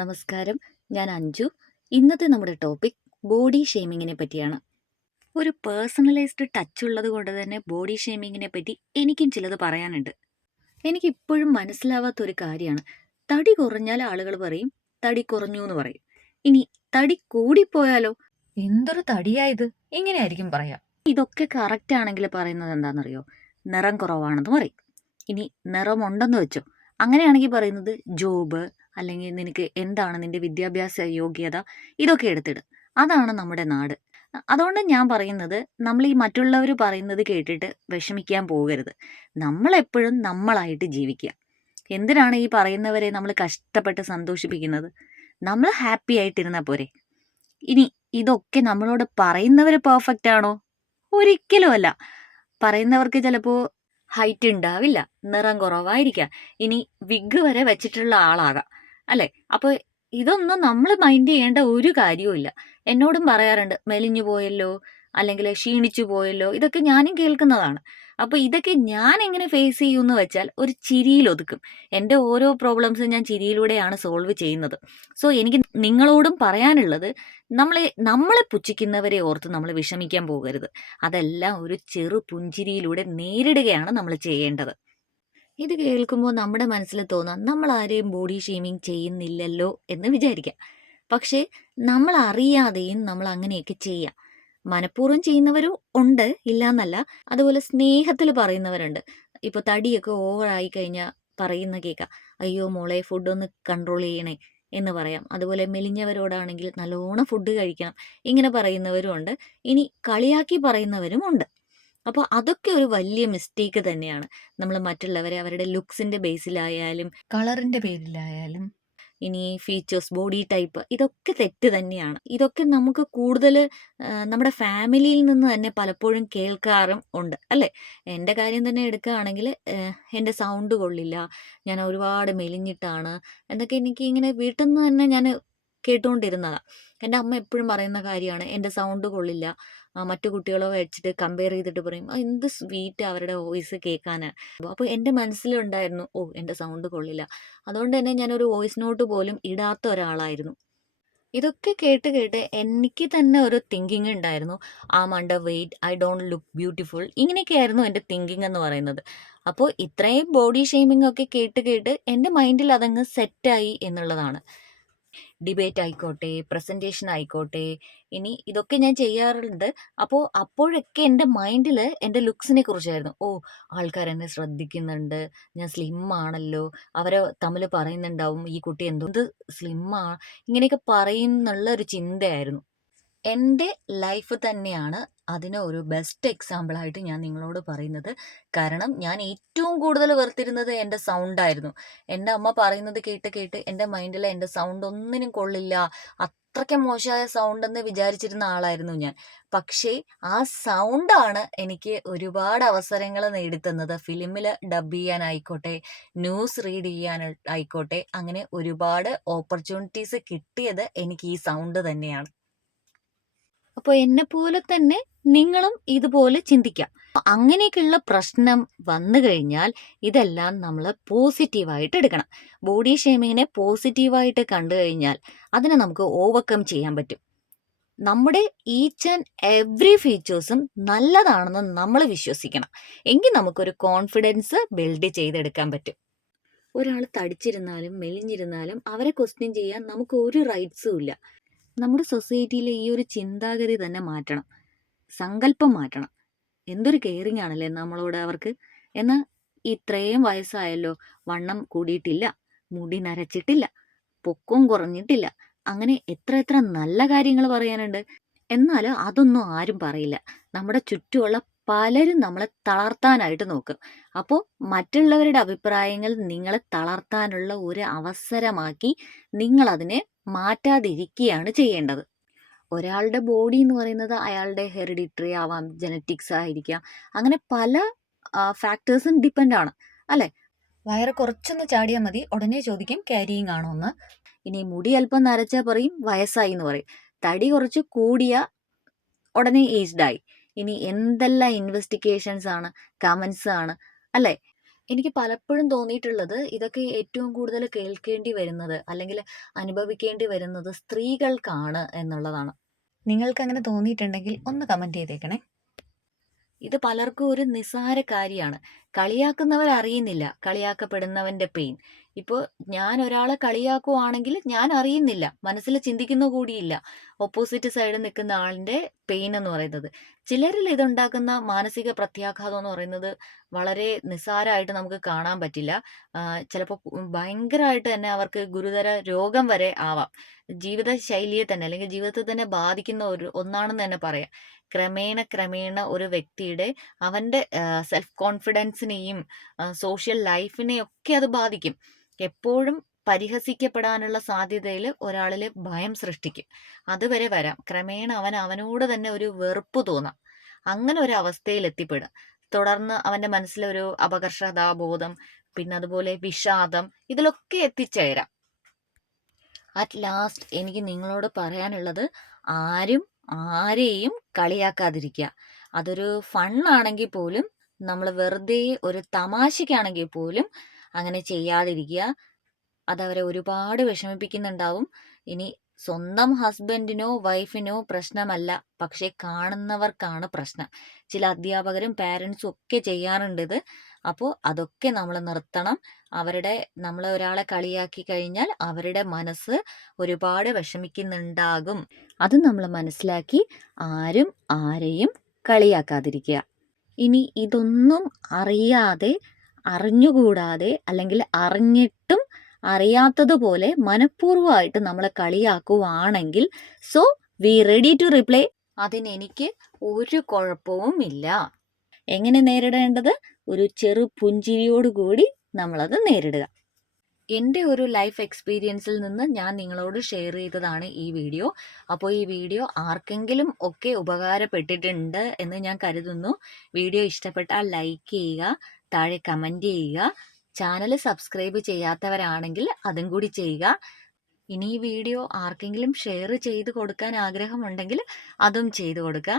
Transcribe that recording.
നമസ്കാരം. ഞാൻ അഞ്ജു. ഇന്നത്തെ നമ്മുടെ ടോപ്പിക് ബോഡി ഷേമിങ്ങിനെ പറ്റിയാണ്. ഒരു പേഴ്സണലൈസ്ഡ് ടച്ച് ഉള്ളത് കൊണ്ട് തന്നെ ബോഡി ഷേമിങ്ങിനെ പറ്റി എനിക്കും ചിലത് പറയാനുണ്ട്. എനിക്കിപ്പോഴും മനസ്സിലാവാത്തൊരു കാര്യമാണ്, തടി കുറഞ്ഞാൽ ആളുകൾ പറയും തടി കുറഞ്ഞു എന്ന് പറയും. ഇനി തടി കൂടിപ്പോയാലോ എന്തൊരു തടിയായത് ഇങ്ങനെയായിരിക്കും പറയാം. ഇതൊക്കെ കറക്റ്റ് ആണെങ്കിൽ പറയുന്നത് എന്താണെന്നറിയോ? നിറം കുറവാണെന്ന് പറയും. ഇനി നിറമുണ്ടെന്ന് വെച്ചോ, അങ്ങനെയാണെങ്കിൽ പറയുന്നത് ജോബ്, അല്ലെങ്കിൽ നിനക്ക് എന്താണ് നിന്റെ വിദ്യാഭ്യാസ യോഗ്യത, ഇതൊക്കെ എടുത്തിടും. അതാണ് നമ്മുടെ നാട്. അതുകൊണ്ട് ഞാൻ പറയുന്നത്, നമ്മൾ ഈ മറ്റുള്ളവർ പറയുന്നത് കേട്ടിട്ട് വിഷമിക്കാൻ പോകരുത്. നമ്മളെപ്പോഴും നമ്മളായിട്ട് ജീവിക്കുക. എന്തിനാണ് ഈ പറയുന്നവരെ നമ്മൾ കഷ്ടപ്പെട്ട് സന്തോഷിപ്പിക്കുന്നത്? നമ്മൾ ഹാപ്പി ആയിട്ടിരുന്നാൽ പോരെ. ഇനി ഇതൊക്കെ നമ്മളോട് പറയുന്നവർ പെർഫെക്റ്റ് ആണോ? ഒരിക്കലും അല്ല. പറയുന്നവർക്ക് ചിലപ്പോൾ ഹൈറ്റ് ഉണ്ടാവില്ല, നിറം കുറവായിരിക്കാം, ഇനി വിഗ് വരെ വെച്ചിട്ടുള്ള ആളാകാം, അല്ലെ? അപ്പോൾ ഇതൊന്നും നമ്മൾ മൈൻഡ് ചെയ്യേണ്ട ഒരു കാര്യവും. എന്നോടും പറയാറുണ്ട്, മെലിഞ്ഞു പോയല്ലോ, അല്ലെങ്കിൽ ക്ഷീണിച്ചു പോയല്ലോ, ഇതൊക്കെ ഞാനും കേൾക്കുന്നതാണ്. അപ്പോൾ ഇതൊക്കെ ഞാൻ എങ്ങനെ ഫേസ് ചെയ്യുമെന്ന് വെച്ചാൽ ഒരു ചിരിയിൽ ഒതുക്കും. എൻ്റെ ഓരോ പ്രോബ്ലംസും ഞാൻ ചിരിയിലൂടെയാണ് സോൾവ് ചെയ്യുന്നത്. സോ എനിക്ക് നിങ്ങളോടും പറയാനുള്ളത്, നമ്മളെ പുച്ഛിക്കുന്നവരെ ഓർത്ത് നമ്മൾ വിഷമിക്കാൻ പോകരുത്. അതെല്ലാം ഒരു ചെറു പുഞ്ചിരിയിലൂടെ നേരിടുകയാണ് നമ്മൾ ചെയ്യേണ്ടത്. ഇത് കേൾക്കുമ്പോൾ നമ്മുടെ മനസ്സിൽ തോന്നാം, നമ്മൾ ആരെയും ബോഡി ഷേമിങ് ചെയ്യുന്നില്ലല്ലോ എന്ന് വിചാരിക്കാം. പക്ഷേ നമ്മൾ അറിയാതെയും നമ്മൾ അങ്ങനെയൊക്കെ ചെയ്യാം. മനഃപൂർവ്വം ചെയ്യുന്നവരും ഉണ്ട്, ഇല്ല എന്നല്ല. അതുപോലെ സ്നേഹത്തിൽ പറയുന്നവരുണ്ട്. ഇപ്പോൾ തടിയൊക്കെ ഓവറായി കഴിഞ്ഞാൽ പറയുന്ന കേൾക്കാം, അയ്യോ മോളെ ഫുഡ് ഒന്ന് കൺട്രോൾ ചെയ്യണേ എന്ന് പറയാം. അതുപോലെ മെലിഞ്ഞവരോടാണെങ്കിൽ നല്ലോണം ഫുഡ് കഴിക്കണം, ഇങ്ങനെ പറയുന്നവരും ഉണ്ട്. ഇനി കളിയാക്കി പറയുന്നവരും ഉണ്ട്. അപ്പോൾ അതൊക്കെ ഒരു വലിയ മിസ്റ്റേക്ക് തന്നെയാണ്. നമ്മൾ മറ്റുള്ളവരെ അവരുടെ ലുക്സിന്റെ ബേസിലായാലും കളറിന്റെ പേരിലായാലും, ഇനി ഫീച്ചേഴ്സ്, ബോഡി ടൈപ്പ്, ഇതൊക്കെ തെറ്റ് തന്നെയാണ്. ഇതൊക്കെ നമുക്ക് കൂടുതൽ നമ്മുടെ ഫാമിലിയിൽ നിന്ന് തന്നെ പലപ്പോഴും കേൾക്കാറും ഉണ്ട്, അല്ലേ? എൻ്റെ കാര്യം തന്നെ എടുക്കുകയാണെങ്കിൽ, എൻ്റെ സൗണ്ട് കൊള്ളില്ല, ഞാൻ ഒരുപാട് മെലിഞ്ഞിട്ടാണ് എന്നൊക്കെ എനിക്ക് ഇങ്ങനെ വീട്ടിൽ നിന്ന് തന്നെ ഞാൻ കേട്ടുകൊണ്ടിരുന്നതാണ്. എൻ്റെ അമ്മ എപ്പോഴും പറയുന്ന കാര്യമാണ്, എൻ്റെ സൗണ്ട് കൊള്ളില്ല. മറ്റു കുട്ടികളെ വെച്ചിട്ട് കമ്പയർ ചെയ്തിട്ട് പറയും, എന്ത് സ്വീറ്റ് അവരുടെ വോയിസ് കേൾക്കാൻ. അപ്പോൾ എൻ്റെ മനസ്സിലുണ്ടായിരുന്നു, ഓ എൻ്റെ സൗണ്ട് കൊള്ളില്ല. അതുകൊണ്ട് തന്നെ ഞാനൊരു വോയിസ് നോട്ട് പോലും ഇടാത്ത ഒരാളായിരുന്നു. ഇതൊക്കെ കേട്ട് കേട്ട് എനിക്ക് തന്നെ ഒരു തിങ്കിങ് ഉണ്ടായിരുന്നു, ആ മണ്ട wait, I don't look beautiful, ഇങ്ങനെയൊക്കെയായിരുന്നു എൻ്റെ തിങ്കിങ് എന്ന് പറയുന്നത്. അപ്പോൾ ഇത്രയും ബോഡി ഷെയ്മിങ് ഒക്കെ കേട്ട് കേട്ട് എൻ്റെ മൈൻഡിൽ അതങ്ങ് സെറ്റായി എന്നുള്ളതാണ്. ഡിബേറ്റ് ആയിക്കോട്ടെ, പ്രസൻറ്റേഷൻ ആയിക്കോട്ടെ, ഇനി ഇതൊക്കെ ഞാൻ ചെയ്യാറുണ്ട്. അപ്പോഴൊക്കെ എൻ്റെ മൈൻഡിൽ എൻ്റെ ലുക്സിനെ കുറിച്ചായിരുന്നു. ഓ, ആൾക്കാരെന്നെ ശ്രദ്ധിക്കുന്നുണ്ട്, ഞാൻ സ്ലിം ആണല്ലോ, അവരെ തമ്മിൽ പറയുന്നുണ്ടാവും ഈ കുട്ടി എന്ത് സ്ലിമ്മാ, ഇങ്ങനെയൊക്കെ പറയും എന്നുള്ള ഒരു ചിന്തയായിരുന്നു. എൻ്റെ ലൈഫ് തന്നെയാണ് അതിന് ഒരു ബെസ്റ്റ് എക്സാമ്പിളായിട്ട് ഞാൻ നിങ്ങളോട് പറയുന്നത്. കാരണം ഞാൻ ഏറ്റവും കൂടുതൽ വെറുത്തിരുന്നത് എൻ്റെ സൗണ്ടായിരുന്നു. എൻ്റെ അമ്മ പറയുന്നത് കേട്ട് കേട്ട് എൻ്റെ മൈൻഡിൽ എൻ്റെ സൗണ്ട് ഒന്നിനും കൊള്ളില്ല, അത്രയ്ക്ക് മോശമായ സൗണ്ട് എന്ന് വിചാരിച്ചിരുന്ന ആളായിരുന്നു ഞാൻ. പക്ഷേ ആ സൗണ്ടാണ് എനിക്ക് ഒരുപാട് അവസരങ്ങൾ നേടിത്തന്നത്. ഫിലിമിൽ ഡബ് ചെയ്യാനായിക്കോട്ടെ, ന്യൂസ് റീഡ് ചെയ്യാനായിക്കോട്ടെ, അങ്ങനെ ഒരുപാട് ഓപ്പർച്യൂണിറ്റീസ് കിട്ടിയത് എനിക്ക് ഈ സൗണ്ട് തന്നെയാണ്. അപ്പോൾ എന്നെപ്പോലെ തന്നെ നിങ്ങളും ഇതുപോലെ ചിന്തിക്കാം. അങ്ങനെയൊക്കെയുള്ള പ്രശ്നം വന്നു കഴിഞ്ഞാൽ ഇതെല്ലാം നമ്മൾ പോസിറ്റീവായിട്ട് എടുക്കണം. ബോഡി ഷേമിങ്ങിനെ പോസിറ്റീവായിട്ട് കണ്ടു കഴിഞ്ഞാൽ അതിനെ നമുക്ക് ഓവർകം ചെയ്യാൻ പറ്റും. നമ്മുടെ ഈച്ച് ആൻഡ് എവ്രി ഫീച്ചേഴ്സും നല്ലതാണെന്ന് നമ്മൾ വിശ്വസിക്കണം. എങ്കിൽ നമുക്കൊരു കോൺഫിഡൻസ് ബിൽഡ് ചെയ്തെടുക്കാൻ പറ്റും. ഒരാൾ തടിച്ചിരുന്നാലും മെലിഞ്ഞിരുന്നാലും അവരെ ക്വസ്റ്റ്യൻ ചെയ്യാൻ നമുക്ക് ഒരു റൈറ്റ്സും ഇല്ല. നമ്മുടെ സൊസൈറ്റിയിലെ ഈ ഒരു ചിന്താഗതി തന്നെ മാറ്റണം, സങ്കല്പം മാറ്റണം. എന്തൊരു കെയറിങ് ആണല്ലേ നമ്മളോട് അവർക്ക്. എന്നാൽ ഇത്രയും വയസ്സായല്ലോ, വണ്ണം കൂടിയിട്ടില്ല, മുടി നരച്ചിട്ടില്ല, പൊക്കവും കുറഞ്ഞിട്ടില്ല, അങ്ങനെ എത്ര എത്ര നല്ല കാര്യങ്ങൾ പറയാനുണ്ട്. എന്നാൽ അതൊന്നും ആരും പറയില്ല. നമ്മുടെ ചുറ്റുമുള്ള പലരും നമ്മളെ തളർത്താനായിട്ട് നോക്കും. അപ്പോൾ മറ്റുള്ളവരുടെ അഭിപ്രായങ്ങൾ നിങ്ങളെ തളർത്താനുള്ള ഒരു അവസരമാക്കി നിങ്ങളതിനെ മാറ്റാതിരിക്കുകയാണ് ചെയ്യേണ്ടത്. ഒരാളുടെ ബോഡി എന്ന് പറയുന്നത് അയാളുടെ ഹെറിഡിറ്ററി ആവാം, ജനറ്റിക്സ് ആയിരിക്കാം, അങ്ങനെ പല ഫാക്ടേഴ്സും ഡിപ്പെൻഡ് ആണ്, അല്ലേ? വയറ് കുറച്ചൊന്ന് ചാടിയാൽ മതി, ഉടനെ ചോദിക്കും ക്യാരിയിങ് ആണോ എന്ന്. ഇനി മുടി അല്പം നരച്ചാൽ പറയും വയസ്സായി എന്ന് പറയും. തടി കുറച്ച് കൂടിയ ഉടനെ ഏജ്ഡ് ആയി. ഇനി എന്തെല്ലാം ഇൻവെസ്റ്റിഗേഷൻസ് ആണ്, കമൻസ് ആണ്, അല്ലേ? എനിക്ക് പലപ്പോഴും തോന്നിയിട്ടുള്ളത് ഇതൊക്കെ ഏറ്റവും കൂടുതൽ കേൾക്കേണ്ടി വരുന്നത് അല്ലെങ്കിൽ അനുഭവിക്കേണ്ടി വരുന്നത് സ്ത്രീകൾക്കാണ് എന്നുള്ളതാണ്. നിങ്ങൾക്ക് അങ്ങനെ തോന്നിയിട്ടുണ്ടെങ്കിൽ ഒന്ന് കമന്റ് ചെയ്തേക്കണേ. ഇത് പലർക്കും ഒരു നിസ്സാര കാര്യമാണ്. കളിയാക്കുന്നവർ അറിയുന്നില്ല കളിയാക്കപ്പെടുന്നവന്റെ പെയിൻ. ഇപ്പോൾ ഞാൻ ഒരാളെ കളിയാക്കുവാണെങ്കിൽ ഞാൻ അറിയുന്നില്ല, മനസ്സിൽ ചിന്തിക്കുന്ന കൂടിയില്ല ഓപ്പോസിറ്റ് സൈഡിൽ നിൽക്കുന്ന ആളിന്റെ പെയിൻ എന്ന് പറയുന്നത്. ചിലരിൽ ഇതുണ്ടാക്കുന്ന മാനസിക പ്രത്യാഘാതം എന്ന് പറയുന്നത് വളരെ നിസ്സാരമായിട്ട് നമുക്ക് കാണാൻ പറ്റില്ല. ചിലപ്പോൾ ഭയങ്കരമായിട്ട് തന്നെ അവർക്ക് ഗുരുതര രോഗം വരെ ആവാം. ജീവിത ശൈലിയെ തന്നെ അല്ലെങ്കിൽ ജീവിതത്തെ തന്നെ ബാധിക്കുന്ന ഒന്നാണെന്ന് തന്നെ പറയാം. ക്രമേണ ഒരു വ്യക്തിയുടെ അവന്റെ സെൽഫ് കോൺഫിഡൻസിനെയും സോഷ്യൽ ലൈഫിനെയും ഒക്കെ അത് ബാധിക്കും. എപ്പോഴും പരിഹസിക്കപ്പെടാനുള്ള സാധ്യതയിൽ ഒരാളിൽ ഭയം സൃഷ്ടിക്കും. അതുവരെ വരാം. ക്രമേണ അവനോട് തന്നെ ഒരു വെറുപ്പ് തോന്നാം. അങ്ങനെ ഒരു അവസ്ഥയിൽ എത്തിപ്പെടും. തുടർന്ന് അവന്റെ മനസ്സിലൊരു അപകർഷതാബോധം, പിന്നെ അതുപോലെ വിഷാദം, ഇതിലൊക്കെ എത്തിച്ചേരാം. അറ്റ് ലാസ്റ്റ് എനിക്ക് നിങ്ങളോട് പറയാനുള്ളത്, ആരും ആരെയും കളിയാക്കാതിരിക്കുക. അതൊരു ഫണ്ണാണെങ്കിൽ പോലും, നമ്മൾ വെറുതെ ഒരു തമാശയ്ക്കാണെങ്കിൽ പോലും അങ്ങനെ ചെയ്യാതിരിക്കുക. അതവരെ ഒരുപാട് വിഷമിപ്പിക്കുന്നുണ്ടാവും. ഇനി സ്വന്തം ഹസ്ബൻഡിനോ വൈഫിനോ പ്രശ്നമല്ല, പക്ഷെ കാണുന്നവർക്കാണ് പ്രശ്നം. ചില അധ്യാപകരും പാരൻസും ഒക്കെ ചെയ്യാറുണ്ട് ഇത്. അപ്പോൾ അതൊക്കെ നമ്മൾ നിർത്തണം. നമ്മൾ ഒരാളെ കളിയാക്കി കഴിഞ്ഞാൽ അവരുടെ മനസ്സ് ഒരുപാട് വിഷമിക്കുന്നുണ്ടാകും. അത് നമ്മൾ മനസ്സിലാക്കി ആരും ആരെയും കളിയാക്കാതിരിക്കുക. ഇനി ഇതൊന്നും അറിയാതെ, അറിഞ്ഞുകൂടാതെ, അല്ലെങ്കിൽ അറിഞ്ഞിട്ടും അറിയാത്തതുപോലെ മനഃപൂർവ്വമായിട്ട് നമ്മളെ കളിയാക്കുവാണെങ്കിൽ, so we ready to reply. അതിനെനിക്ക് ഒരു കുഴപ്പവും ഇല്ല. എങ്ങനെ നേരിടേണ്ടത്? ഒരു ചെറു പുഞ്ചിരിയോടുകൂടി നമ്മളത് നേരിടുക. എൻ്റെ ഒരു ലൈഫ് എക്സ്പീരിയൻസിൽ നിന്ന് ഞാൻ നിങ്ങളോട് ഷെയർ ചെയ്തതാണ് ഈ വീഡിയോ. അപ്പോൾ ഈ വീഡിയോ ആർക്കെങ്കിലും ഒക്കെ ഉപകാരപ്പെട്ടിട്ടുണ്ട് എന്ന് ഞാൻ കരുതുന്നു. വീഡിയോ ഇഷ്ടപ്പെട്ടാൽ ലൈക്ക് ചെയ്യുക, താഴെ കമൻറ്റ് ചെയ്യുക. ചാനൽ സബ്സ്ക്രൈബ് ചെയ്യാത്തവരാണെങ്കിൽ അതും കൂടി ചെയ്യുക. ഇനി ഈ വീഡിയോ ആർക്കെങ്കിലും ഷെയർ ചെയ്ത് കൊടുക്കാൻ ആഗ്രഹമുണ്ടെങ്കിൽ അതും ചെയ്തു കൊടുക്കുക.